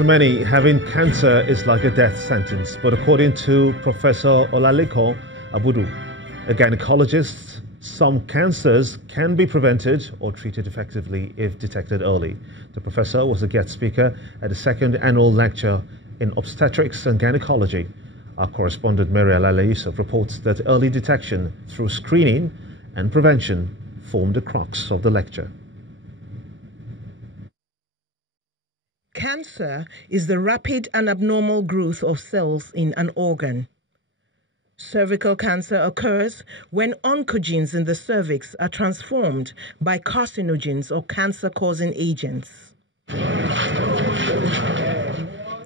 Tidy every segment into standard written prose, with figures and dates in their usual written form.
To many, having cancer is like a death sentence, but according to Professor Olalekan Abudu, a gynecologist, some cancers can be prevented or treated effectively if detected early. The professor was a guest speaker at the second annual lecture in obstetrics and gynecology. Our correspondent Mary Alale Yusuf reports that early detection through screening and prevention formed the crux of the lecture. Cancer is the rapid and abnormal growth of cells in an organ. Cervical cancer occurs when oncogenes in the cervix are transformed by carcinogens or cancer-causing agents.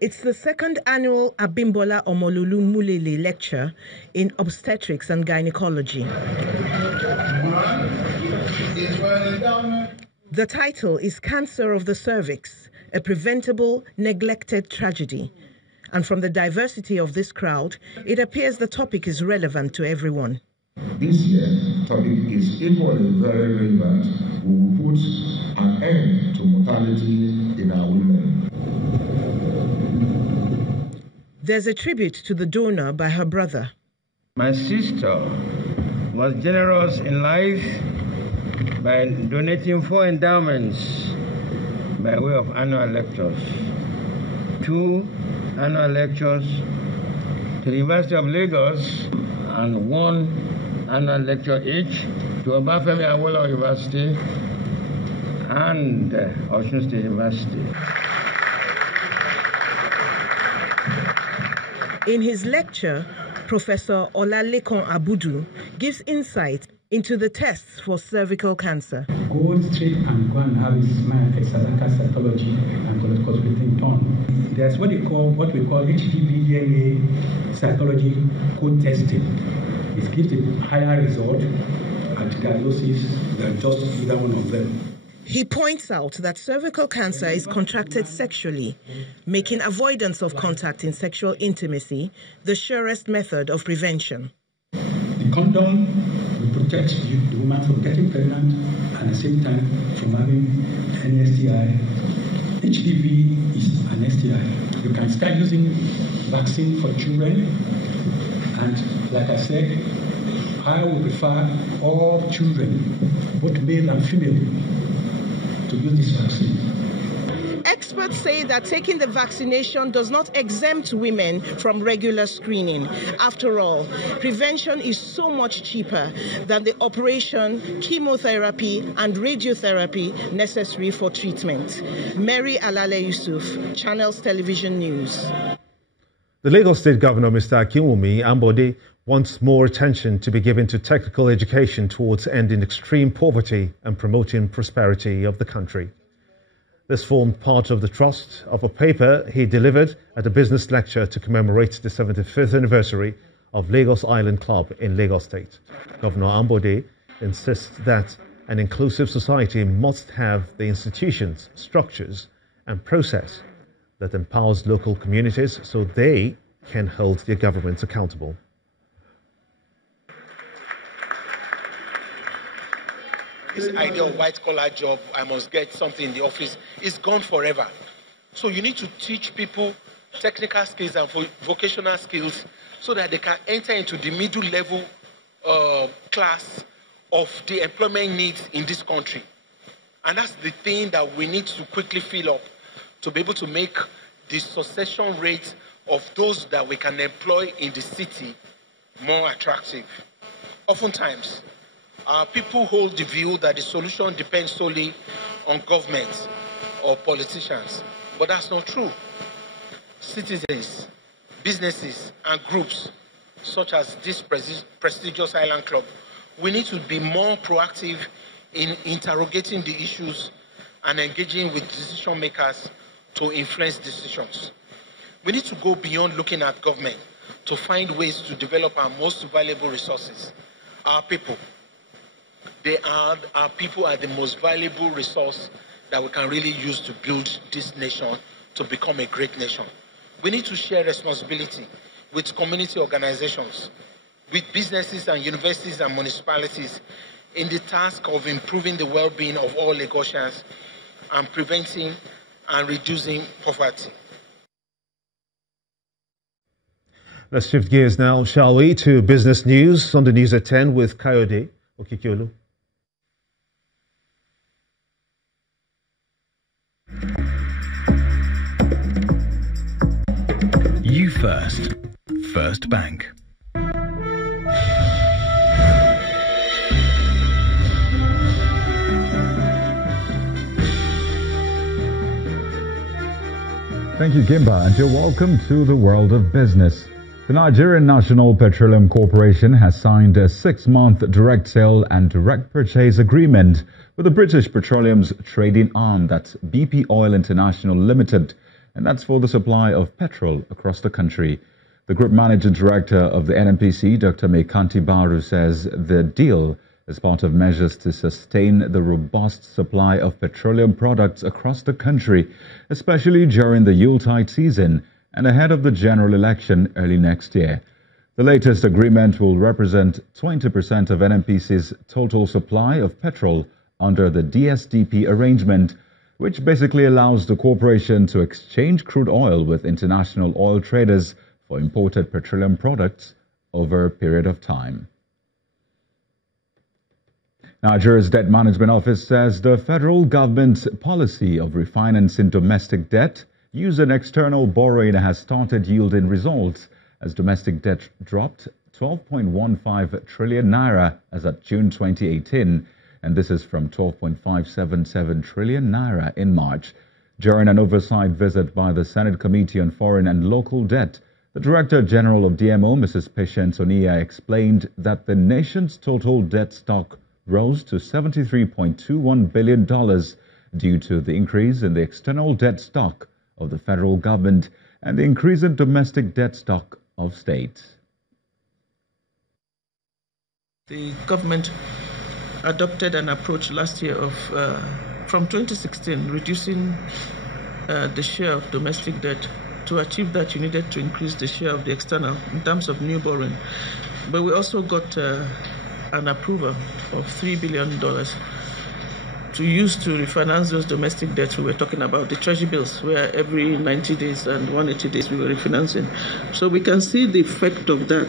It's the second annual Abimbola Omololu Mulele lecture in obstetrics and gynecology. The title is Cancer of the Cervix, a preventable, neglected tragedy. And from the diversity of this crowd, it appears the topic is relevant to everyone. This year, the topic is equally very relevant. We will put an end to mortality in our women. There's a tribute to the donor by her brother. My sister was generous in life by donating 4 endowments by way of annual lectures. 2 annual lectures to the University of Lagos and 1 annual lecture each to Obafemi Awolowo University and Osun State University. In his lecture, Professor Olalekan Abudu gives insight into the tests for cervical cancer. Go straight and go and have a cervical cytology and colonoscopy within done. There's what we call HPV DNA cytology code testing. It gives a higher result at diagnosis than just either one of them. He points out that cervical cancer is contracted sexually, making avoidance of contact in sexual intimacy the surest method of prevention. The condom will protect the woman from getting pregnant and at the same time from having an STI. HPV is an STI. You can start using vaccine for children, and like I said, I would prefer all children, both male and female, to use this vaccine. Experts say that taking the vaccination does not exempt women from regular screening. After all, prevention is so much cheaper than the operation, chemotherapy, and radiotherapy necessary for treatment. Mary Alale Yusuf, Channels Television News. The Lagos State Governor, Mr. Akinwumi Ambode, wants more attention to be given to technical education towards ending extreme poverty and promoting prosperity of the country. This formed part of the thrust of a paper he delivered at a business lecture to commemorate the 75th anniversary of Lagos Island Club in Lagos State. Governor Ambode insists that an inclusive society must have the institutions, structures, and process that empowers local communities so they can hold their governments accountable. This idea of white-collar job, I must get something in the office, is gone forever. So you need to teach people technical skills and vocational skills so that they can enter into the middle level class of the employment needs in this country. And that's the thing that we need to quickly fill up to be able to make the succession rate of those that we can employ in the city more attractive. Oftentimes, people hold the view that the solution depends solely on government or politicians, but that's not true. Citizens, businesses, and groups such as this prestigious Island Club, we need to be more proactive in interrogating the issues and engaging with decision makers to influence decisions. We need to go beyond looking at government to find ways to develop our most valuable resources, our people. Our people are the most valuable resource that we can really use to build this nation to become a great nation. We need to share responsibility with community organizations, with businesses and universities and municipalities in the task of improving the well-being of all Lagosians and preventing and reducing poverty. Let's shift gears now, shall we, to business news on the news at 10 with Kayode Okikiolu. You First. First Bank. Thank you, Gimba, and you're welcome to the world of business. The Nigerian National Petroleum Corporation has signed a 6-month direct sale and direct purchase agreement with the British Petroleum's trading arm, that's BP Oil International Limited, and that's for the supply of petrol across the country. The Group Managing Director of the NNPC, Dr. Mekanti Baru, says the deal is part of measures to sustain the robust supply of petroleum products across the country, especially during the Yuletide season and ahead of the general election early next year. The latest agreement will represent 20% of NNPC's total supply of petrol under the DSDP arrangement, which basically allows the corporation to exchange crude oil with international oil traders for imported petroleum products over a period of time. Nigeria's Debt Management Office says the federal government's policy of refinancing domestic debt using external borrowing has started yielding results as domestic debt dropped 12.15 trillion naira as at June 2018, and this is from 12.577 trillion naira in March. During an oversight visit by the Senate Committee on Foreign and Local Debt, the Director General of DMO, Mrs. Patience Oniya, explained that the nation's total debt stock rose to $73.21 billion due to the increase in the external debt stock of the federal government and the increase in domestic debt stock of states. The government adopted an approach last year of, from 2016, reducing the share of domestic debt. To achieve that, you needed to increase the share of the external in terms of new borrowing. But we also got an approval of $3 billion to use to refinance those domestic debts we were talking about, the treasury bills, where every 90 days and 180 days we were refinancing. So we can see the effect of that,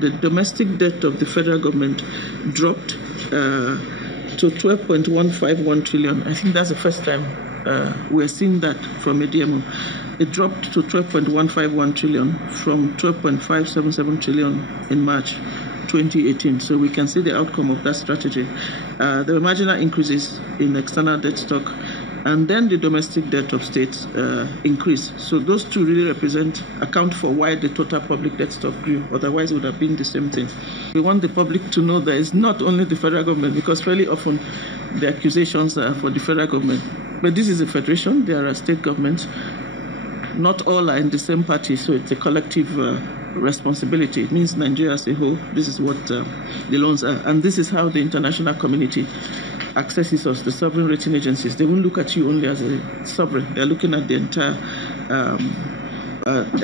the domestic debt of the federal government dropped to 12.151 trillion. I think that's the first time we're seeing that from a DMO. It dropped to 12.151 trillion from 12.577 trillion in March 2018. So we can see the outcome of that strategy. There were marginal increases in external debt stock, and then the domestic debt of states increased. So those two really account for why the total public debt stock grew. Otherwise, it would have been the same thing. We want the public to know that it's not only the federal government, because fairly often the accusations are for the federal government. But this is a federation. There are state governments. Not all are in the same party, so it's a collective responsibility. It means Nigeria as a whole. This is what the loans are. And this is how the international community accesses us, the sovereign rating agencies. They won't look at you only as a sovereign. They're looking at the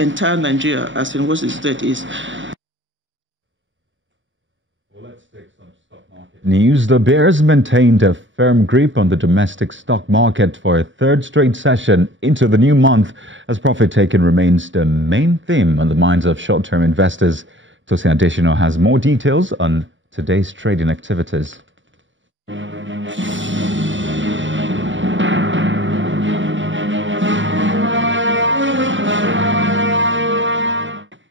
entire Nigeria as in what its debt is. News. The Bears maintained a firm grip on the domestic stock market for a third straight session into the new month as profit-taking remains the main theme on the minds of short-term investors. Tosin Adesina has more details on today's trading activities.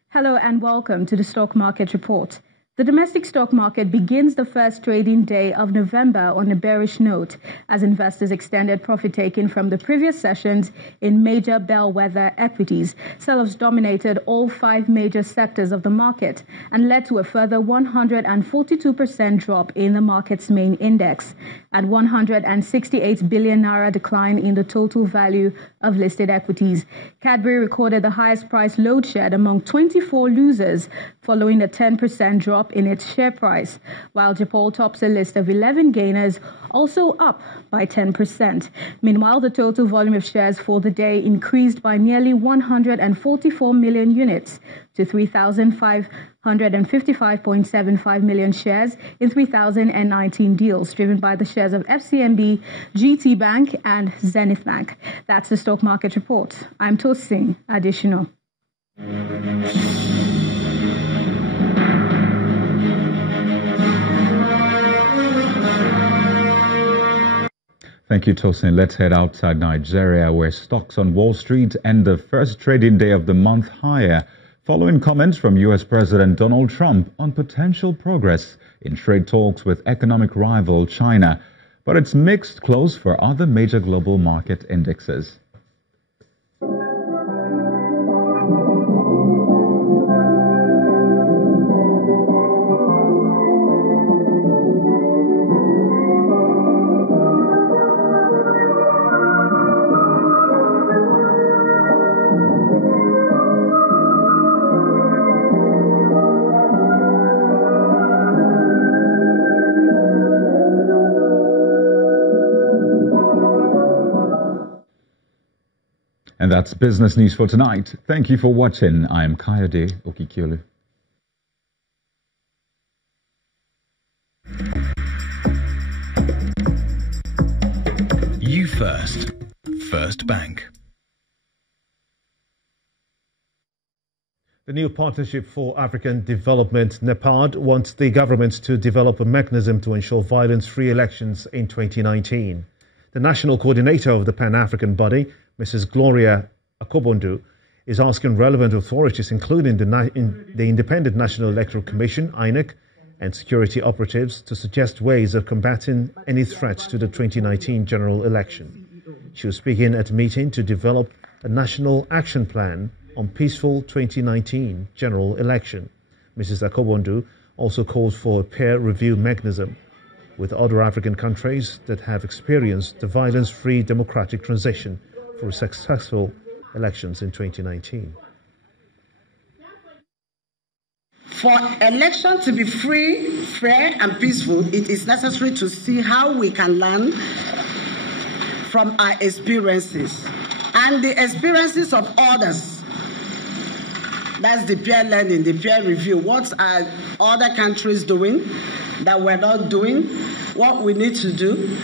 Hello and welcome to the Stock Market Report. The domestic stock market begins the first trading day of November on a bearish note as investors extended profit-taking from the previous sessions in major bellwether equities. Sell-offs dominated all 5 major sectors of the market and led to a further 142% drop in the market's main index and 168 billion naira decline in the total value of listed equities. Cadbury recorded the highest price load shed among 24 losers following a 10% drop in its share price, while Japan tops a list of 11 gainers, also up by 10%. Meanwhile, the total volume of shares for the day increased by nearly 144 million units to 3,555.75 million shares in 3,019 deals, driven by the shares of FCMB, GT Bank and Zenith Bank. That's the Stock Market Report. I'm Tosin Adesina. Thank you, Tosin. Let's head outside Nigeria, where stocks on Wall Street end the first trading day of the month higher, following comments from U.S. President Donald Trump on potential progress in trade talks with economic rival China. But it's mixed close for other major global market indexes. And that's business news for tonight. Thank you for watching. I am Kayode Okikiolu. You first. First Bank. The new Partnership for African Development, NEPAD, wants the government to develop a mechanism to ensure violence-free elections in 2019. The national coordinator of the Pan-African body, Mrs. Gloria Akobondu, is asking relevant authorities, including the Independent National Electoral Commission, INEC, and security operatives, to suggest ways of combating any threat to the 2019 general election. She was speaking at a meeting to develop a national action plan on peaceful 2019 general election. Mrs. Akobondu also called for a peer review mechanism with other African countries that have experienced the violence-free democratic transition for successful elections in 2019. For elections to be free, fair, and peaceful, it is necessary to see how we can learn from our experiences and the experiences of others. That's the peer learning, the peer review. What are other countries doing that we're not doing? What we need to do?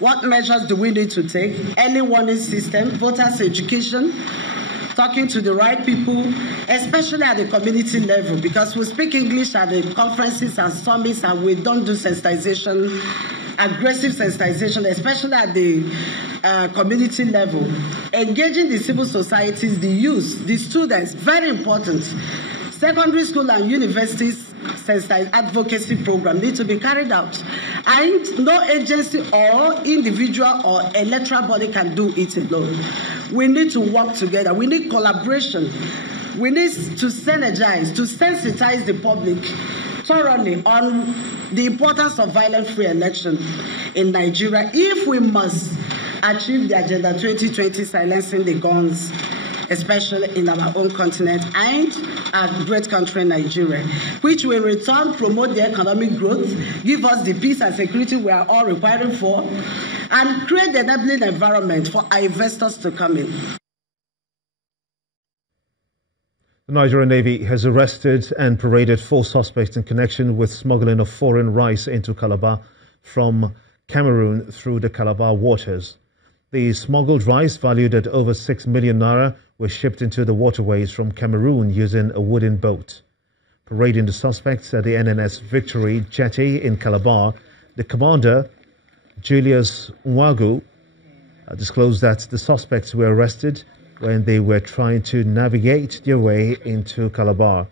What measures do we need to take? Early warning system, voters' education, talking to the right people, especially at the community level, because we speak English at the conferences and summits and we don't do sensitization, aggressive sensitization, especially at the community level. Engaging the civil societies, the youth, the students, very important. Secondary school and universities advocacy program need to be carried out. And no agency or individual or electoral body can do it alone. We need to work together. We need collaboration. We need to synergize, to sensitize the public thoroughly on the importance of violence-free election in Nigeria if we must achieve the Agenda 2020, silencing the guns, especially in our own continent and our great country, Nigeria, which will in return promote the economic growth, give us the peace and security we are all requiring for, and create the enabling environment for our investors to come in. The Nigerian Navy has arrested and paraded 4 suspects in connection with smuggling of foreign rice into Calabar from Cameroon through the Calabar waters. The smuggled rice, valued at over 6 million naira, was shipped into the waterways from Cameroon using a wooden boat. Parading the suspects at the NNS Victory jetty in Calabar, the commander, Julius Nwagu, disclosed that the suspects were arrested when they were trying to navigate their way into Calabar.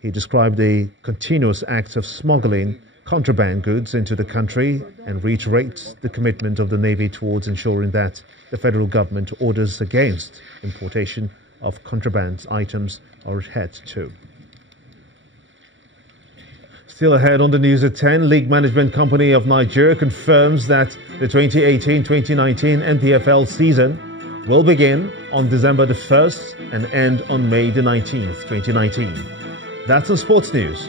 He described the continuous acts of smuggling contraband goods into the country and reiterates the commitment of the Navy towards ensuring that the federal government orders against importation of contraband items are adhered to. Still ahead on the news at 10, League Management Company of Nigeria confirms that the 2018-2019 NPFL season will begin on December the 1st and end on May the 19th, 2019. That's on Sports News.